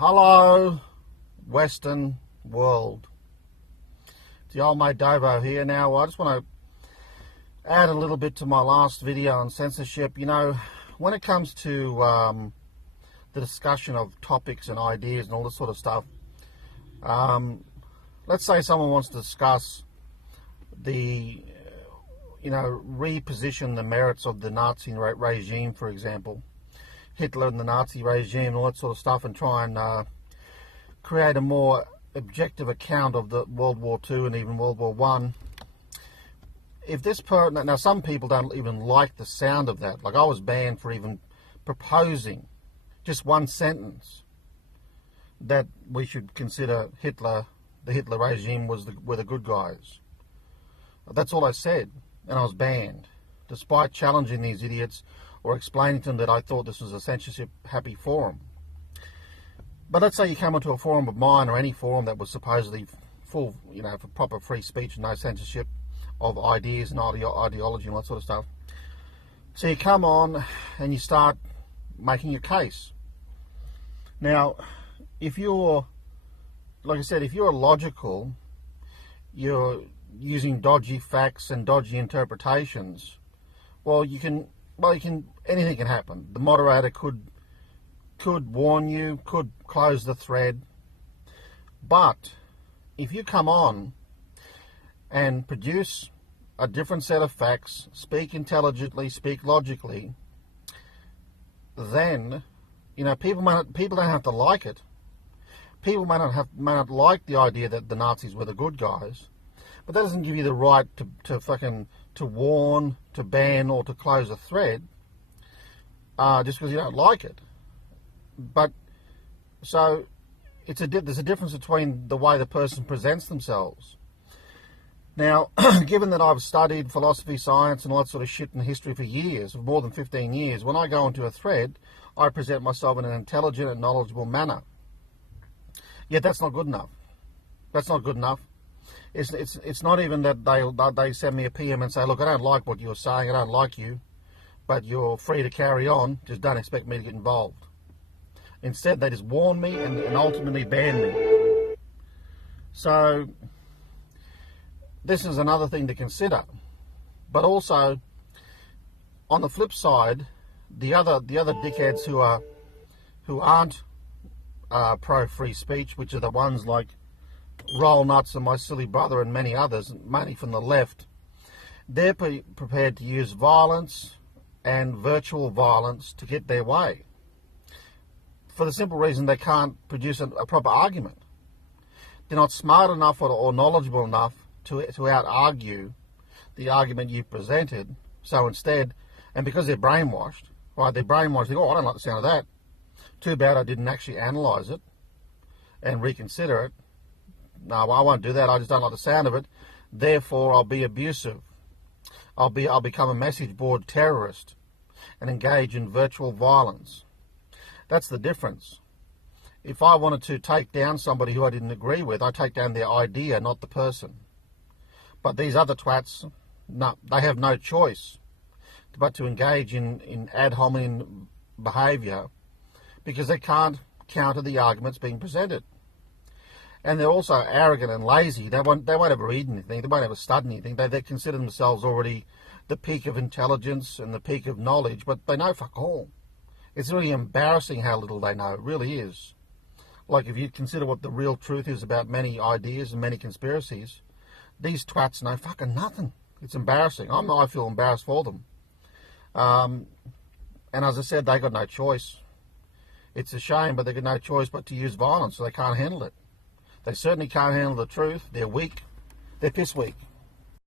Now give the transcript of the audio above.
Hello, Western world. It's the old mate Dovo here. Now, I just want to add a little bit to my last video on censorship. You know, when it comes to the discussion of topics and ideas and all this sort of stuff, let's say someone wants to discuss the, reposition the merits of the Nazi regime, for example. Hitler and the Nazi regime and all that sort of stuff, and try and create a more objective account of the World War II and even World War I. If this now some people don't even like the sound of that. Like, I was banned for even proposing just one sentence that we should consider the Hitler regime were the good guys. That's all I said, and I was banned, despite challenging these idiots or explaining to them that I thought this was a censorship-happy forum. But let's say you come into a forum of mine, or any forum that was supposedly full, for proper free speech and no censorship of ideas and ideology and all that sort of stuff. So you come on and you start making your case. Now, if you're, like I said, if you're logical, you're using dodgy facts and dodgy interpretations, anything can happen. The moderator could warn you, could close the thread. But if you come on and produce a different set of facts, speak intelligently, speak logically, then people don't have to like it. People may not like the idea that the Nazis were the good guys, but that doesn't give you the right to warn, to ban, or to close a thread just because you don't like it. But so there's a difference between the way the person presents themselves. Now, given that I've studied philosophy, science, and all that sort of shit in history for years, for more than 15 years, when I go into a thread, I present myself in an intelligent and knowledgeable manner. Yet that's not good enough. That's not good enough. It's not even that they send me a PM and say, look, I don't like what you're saying, I don't like you, but you're free to carry on, just don't expect me to get involved. Instead, they just warn me and ultimately ban me. So, this is another thing to consider. But also, on the flip side, the other dickheads who aren't pro free speech, which are the ones like Roll Nuts and my silly brother and many others, mainly from the left, they're prepared to use violence and virtual violence to get their way, for the simple reason they can't produce a proper argument. They're not smart enough or knowledgeable enough to out-argue the argument you presented. So instead, and because they're brainwashed, right, they think, oh, I don't like the sound of that. Too bad I didn't actually analyse it and reconsider it. No, I won't do that. I just don't like the sound of it. Therefore, I'll be abusive. I'll become a message board terrorist and engage in virtual violence. That's the difference. If I wanted to take down somebody who I didn't agree with, I take down their idea, not the person. But these other twats, no, they have no choice but to engage in ad hominem behaviour because they can't counter the arguments being presented. And they're also arrogant and lazy. They won't ever read anything. They won't ever study anything. They consider themselves already the peak of intelligence and the peak of knowledge, but they know fuck all. It's really embarrassing how little they know. It really is. Like, if you consider what the real truth is about many ideas and many conspiracies, these twats know fucking nothing. It's embarrassing. I feel embarrassed for them. And as I said, they got no choice. It's a shame, but they got no choice but to use violence, so they can't handle it. They certainly can't handle the truth. They're weak. They're piss weak.